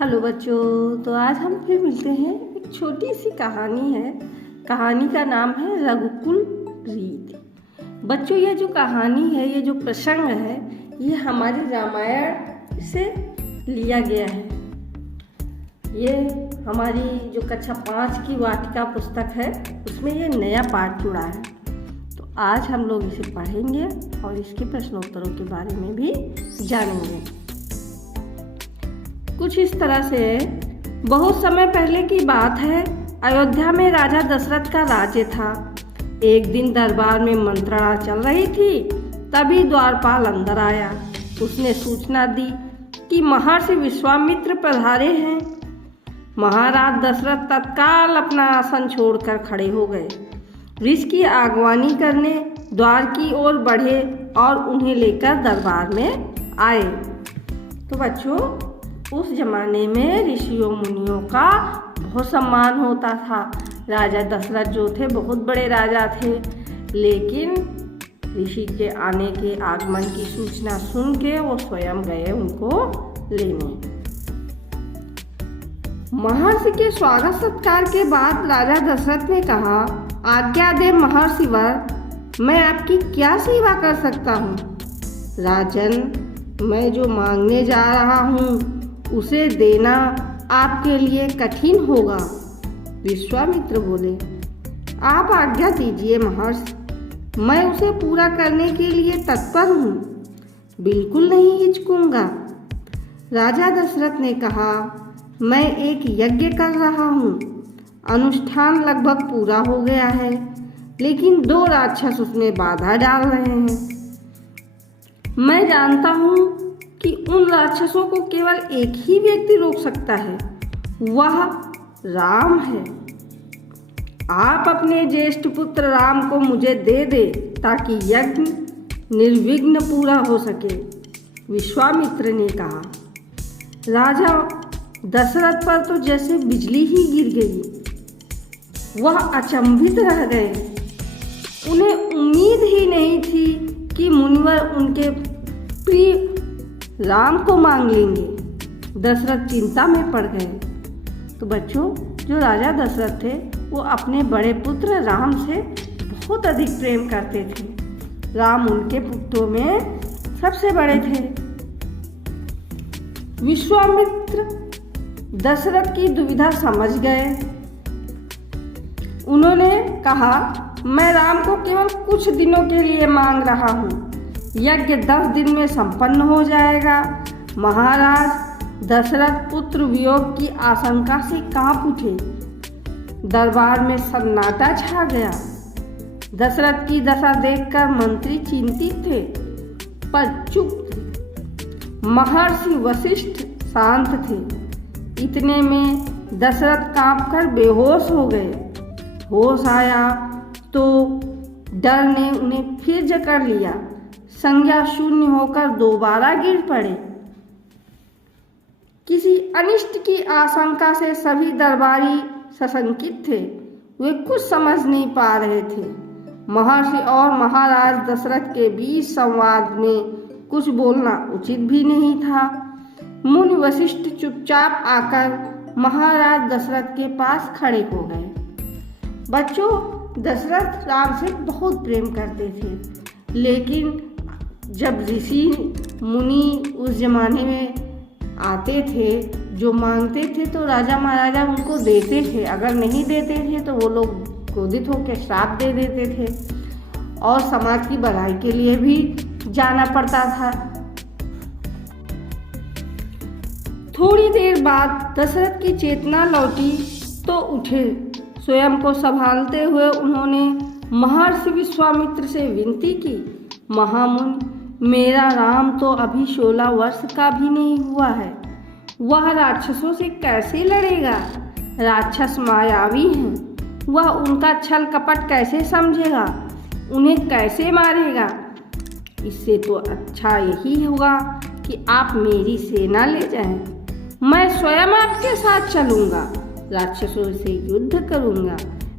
Hello बच्चों, तो आज हम फिर मिलते हैं। एक छोटी सी कहानी है। कहानी का नाम है रघुकुल रीत। बच्चों, ये जो कहानी है, ये जो प्रसंग है, ये हमारे रामायण से लिया गया है। ये हमारी जो कक्षा 5 की वाटिका पुस्तक है, उसमें ये नया पाठ जुड़ा है। तो आज हम लोग इसे पढ़ेंगे और इसके प्रश्नोत्तरों के बारे में भी जानेंगे। कुछ इस तरह से, बहुत समय पहले की बात है। अयोध्या में राजा दशरथ का राज्य था। एक दिन दरबार में मंत्रणा चल रही थी, तभी द्वारपाल अंदर आया। उसने सूचना दी कि महर्षि विश्वामित्र पधारे हैं। महाराज दशरथ तत्काल अपना आसन छोड़कर खड़े हो गए। ऋषि की आगवानी करने द्वार की ओर बढ़े और उन्हें लेकर दरबार में आए। तो बच्चों, उस जमाने में ऋषियों मुनियों का बहुत सम्मान होता था। राजा दशरथ जो थे, बहुत बड़े राजा थे, लेकिन ऋषि के आने के आगमन की सूचना सुन के वो स्वयं गए उनको लेने। महर्षि के स्वागत सत्कार के बाद राजा दशरथ ने कहा, आज्ञा दे महर्षि वर, मैं आपकी क्या सेवा कर सकता हूँ? राजन, मैं जो मांगने जा रहा हूँ उसे देना आपके लिए कठिन होगा। विश्वामित्र बोले, आप आज्ञा दीजिए महर्षि, मैं उसे पूरा करने के लिए तत्पर हूँ, बिल्कुल नहीं हिचकूंगा। राजा दशरथ ने कहा, मैं एक यज्ञ कर रहा हूँ। अनुष्ठान लगभग पूरा हो गया है, लेकिन 2 राक्षस उसमें बाधा डाल रहे हैं। मैं जानता हूँ कि उन राक्षसों को केवल एक ही व्यक्ति रोक सकता है, वह राम है। आप अपने ज्येष्ठ पुत्र राम को मुझे दे दे, ताकि यज्ञ निर्विघ्न पूरा हो सके। विश्वामित्र ने कहा। राजा दशरथ पर तो जैसे बिजली ही गिर गई। वह अचंभित रह गए। उन्हें उम्मीद ही नहीं थी कि मुनिवर उनके प्रिय राम को मांग लेंगे। दशरथ चिंता में पड़ गए। तो बच्चों, जो राजा दशरथ थे, वो अपने बड़े पुत्र राम से बहुत अधिक प्रेम करते थे। राम उनके पुत्रों में सबसे बड़े थे। विश्वामित्र दशरथ की दुविधा समझ गए। उन्होंने कहा, मैं राम को केवल कुछ दिनों के लिए मांग रहा हूँ। यज्ञ 10 दिन में संपन्न हो जाएगा। महाराज दशरथ पुत्र वियोग की आशंका से कांप उठे। दरबार में सन्नाटा छा गया। दशरथ की दशा देखकर मंत्री चिंतित थे, पर चुप थे। महर्षि वशिष्ठ शांत थे। इतने में दशरथ कांपकर बेहोश हो गए। होश आया तो डर ने उन्हें फिर जकड़ लिया। संज्ञा शून्य होकर दोबारा गिर पड़े। किसी अनिष्ट की आशंका से सभी दरबारी सशंकित थे। वे कुछ समझ नहीं पा रहे थे। महर्षि और महाराज दशरथ के बीच संवाद में कुछ बोलना उचित भी नहीं था। मुनि वशिष्ठ चुपचाप आकर महाराज दशरथ के पास खड़े हो गए। बच्चों, दशरथ राम से बहुत प्रेम करते थे, लेकिन जब ऋषि मुनि उस जमाने में आते थे, जो मांगते थे, तो राजा महाराजा उनको देते थे। अगर नहीं देते थे तो वो लोग क्रोधित होकर श्राप दे देते थे और समाज की भलाई के लिए भी जाना पड़ता था। थोड़ी देर बाद दशरथ की चेतना लौटी तो उठे। स्वयं को संभालते हुए उन्होंने महर्षि विश्वामित्र से विनती की, महामुनि, मेरा राम तो अभी 16 वर्ष का भी नहीं हुआ है। वह राक्षसों से कैसे लड़ेगा? राक्षस मायावी हैं। वह उनका छल कपट कैसे समझेगा? उन्हें कैसे मारेगा? इससे तो अच्छा यही होगा कि आप मेरी सेना ले जाएं। मैं स्वयं आपके साथ चलूँगा, राक्षसों से युद्ध करूँगा।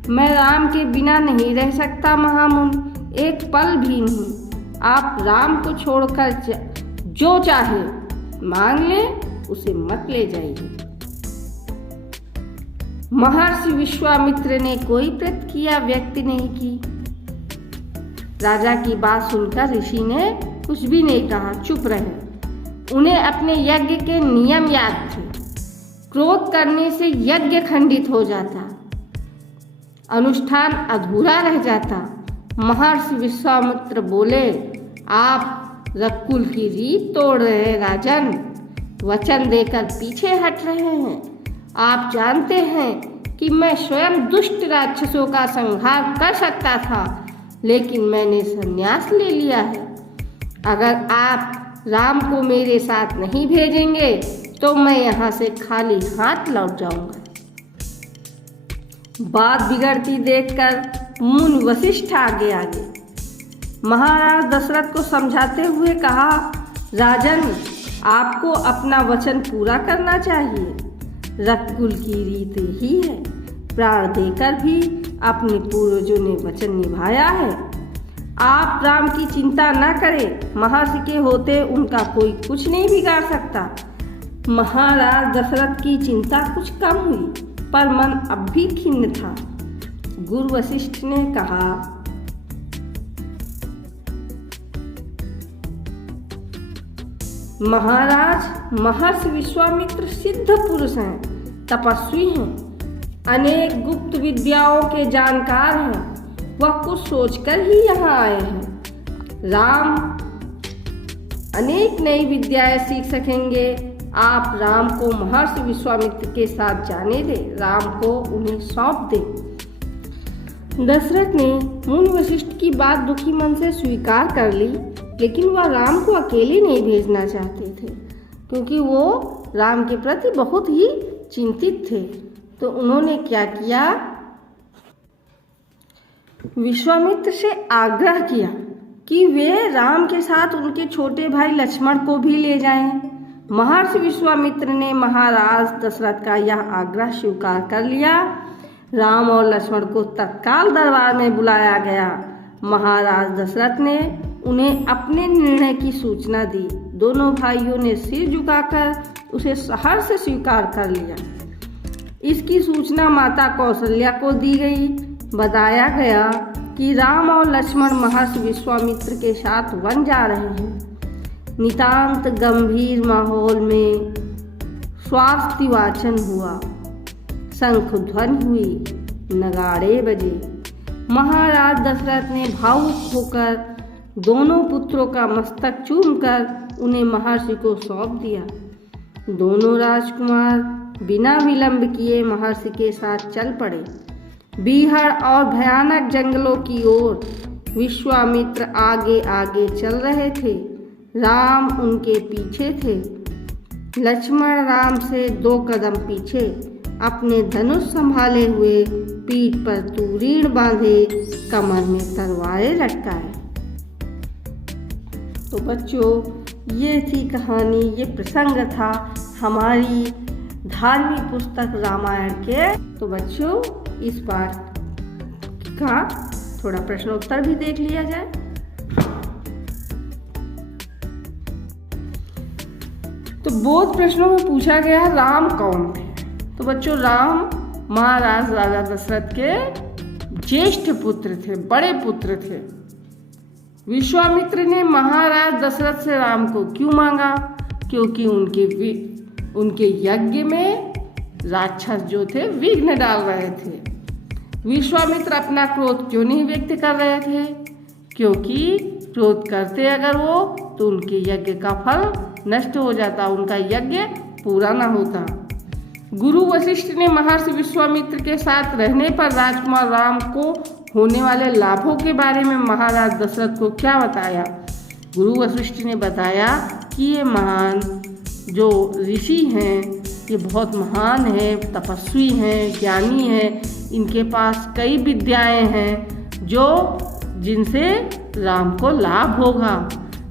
मैं राम के बिना नहीं रह सकता महामुनि, एक पल भी नहीं। आप राम को छोड़कर जो चाहे मांग ले, उसे मत ले जाइए। महर्षि विश्वामित्र ने कोई प्रतिक्रिया व्यक्त नहीं की। राजा की बात सुनकर ऋषि ने कुछ भी नहीं कहा, चुप रहे। उन्हें अपने यज्ञ के नियम याद थे। क्रोध करने से यज्ञ खंडित हो जाता, अनुष्ठान अधूरा रह जाता। महर्षि विश्वामित्र बोले, आप रकुल की रीत तोड़ रहे हैं राजन, वचन देकर पीछे हट रहे हैं। आप जानते हैं कि मैं स्वयं दुष्ट राक्षसों का संहार कर सकता था, लेकिन मैंने संन्यास ले लिया है। अगर आप राम को मेरे साथ नहीं भेजेंगे तो मैं यहाँ से खाली हाथ लौट जाऊंगा। बात बिगड़ती देखकर मुनि वशिष्ठ आगे आगे महाराज दशरथ को समझाते हुए कहा, राजन, आपको अपना वचन पूरा करना चाहिए। रकुल की रीत ही है, प्राण देकर भी अपने पूर्वजों ने वचन निभाया है। आप राम की चिंता न करें, महर्षि के होते उनका कोई कुछ नहीं बिगाड़ सकता। महाराज दशरथ की चिंता कुछ कम हुई, पर मन अब भी खिन्न था। गुरु वशिष्ठ ने कहा, महाराज, महर्षि विश्वामित्र सिद्ध पुरुष हैं, तपस्वी हैं, अनेक गुप्त विद्याओं के जानकार हैं। वह कुछ सोचकर ही यहाँ आए हैं। राम अनेक नई विद्याएं सीख सकेंगे। आप राम को महर्षि विश्वामित्र के साथ जाने दें, राम को उन्हें सौंप दें। दशरथ ने मुनि वशिष्ठ की बात दुखी मन से स्वीकार कर ली, लेकिन वह राम को अकेले नहीं भेजना चाहते थे, क्योंकि वो राम के प्रति बहुत ही चिंतित थे। तो उन्होंने क्या किया, विश्वामित्र से आग्रह किया कि वे राम के साथ उनके छोटे भाई लक्ष्मण को भी ले जाएं। महर्षि विश्वामित्र ने महाराज दशरथ का यह आग्रह स्वीकार कर लिया। राम और लक्ष्मण को तत्काल दरबार में बुलाया गया। महाराज दशरथ ने उन्हें अपने निर्णय की सूचना दी। दोनों भाइयों ने सिर झुकाकर उसे सहर्ष से स्वीकार कर लिया। इसकी सूचना माता कौशल्या को दी गई। बताया गया कि राम और लक्ष्मण महर्षि विश्वामित्र के साथ वन जा रहे हैं। नितांत गंभीर माहौल में स्वास्थ्य वाचन हुआ, शंख ध्वनि हुई, नगाड़े बजे। महाराज दशरथ ने भावुक होकर दोनों पुत्रों का मस्तक चूमकर उन्हें महर्षि को सौंप दिया। दोनों राजकुमार बिना विलंब किए महर्षि के साथ चल पड़े। बीहड़ और भयानक जंगलों की ओर विश्वामित्र आगे आगे चल रहे थे। राम उनके पीछे थे। लक्ष्मण राम से 2 कदम पीछे, अपने धनुष संभाले हुए, पीठ पर तूरीण बांधे, कमर में तलवारें लटकाए। तो बच्चों, ये थी कहानी, ये प्रसंग था हमारी धार्मिक पुस्तक रामायण के। तो बच्चों, इस पाठ का थोड़ा प्रश्नोत्तर भी देख लिया जाए। तो बोध प्रश्नों में पूछा गया राम कौन थे। तो बच्चों, राम महाराज राजा दशरथ के ज्येष्ठ पुत्र थे, बड़े पुत्र थे। विश्वामित्र ने महाराज दशरथ से राम को क्यों मांगा? क्योंकि उनके यज्ञ में राक्षस जो थे विघ्न डाल रहे थे। विश्वामित्र अपना क्रोध क्यों नहीं व्यक्त कर रहे थे? क्योंकि क्रोध करते अगर वो तो उनके यज्ञ का फल नष्ट हो जाता, उनका यज्ञ पूरा ना होता। गुरु वशिष्ठ ने महर्षि विश्वामित्र के साथ रहने पर राजकुमार राम को होने वाले लाभों के बारे में महाराज दशरथ को क्या बताया? गुरु वशिष्ठ ने बताया कि ये महान जो ऋषि हैं, ये बहुत महान हैं, तपस्वी हैं, ज्ञानी हैं। इनके पास कई विद्याएं हैं जिनसे राम को लाभ होगा।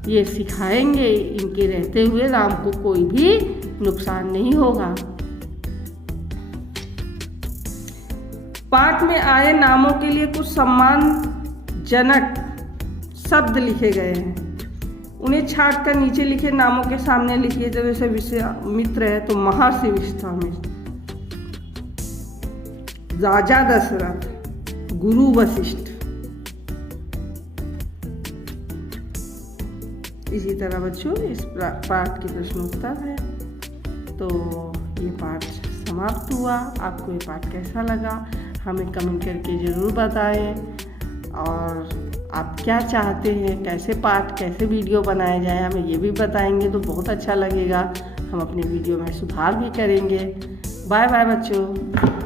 ये सिखाएंगे, इनके रहते हुए राम को कोई भी नुकसान नहीं होगा। पाठ में आए नामों के लिए कुछ सम्मानजनक शब्द लिखे गए हैं। उन्हें छाट कर नीचे लिखे नामों के सामने लिखिए। जैसे विश्वामित्र है तो महर्षि विश्वामित्र, राजा दशरथ, गुरु वशिष्ठ। इसी तरह बच्चों इस पाठ के प्रश्न उत्तर है। तो ये पाठ समाप्त हुआ। आपको ये पाठ कैसा लगा हमें कमेंट करके ज़रूर बताएं। और आप क्या चाहते हैं, कैसे पाठ कैसे वीडियो बनाए जाए, हमें ये भी बताएंगे तो बहुत अच्छा लगेगा। हम अपने वीडियो में सुधार भी करेंगे। बाय बाय बच्चों।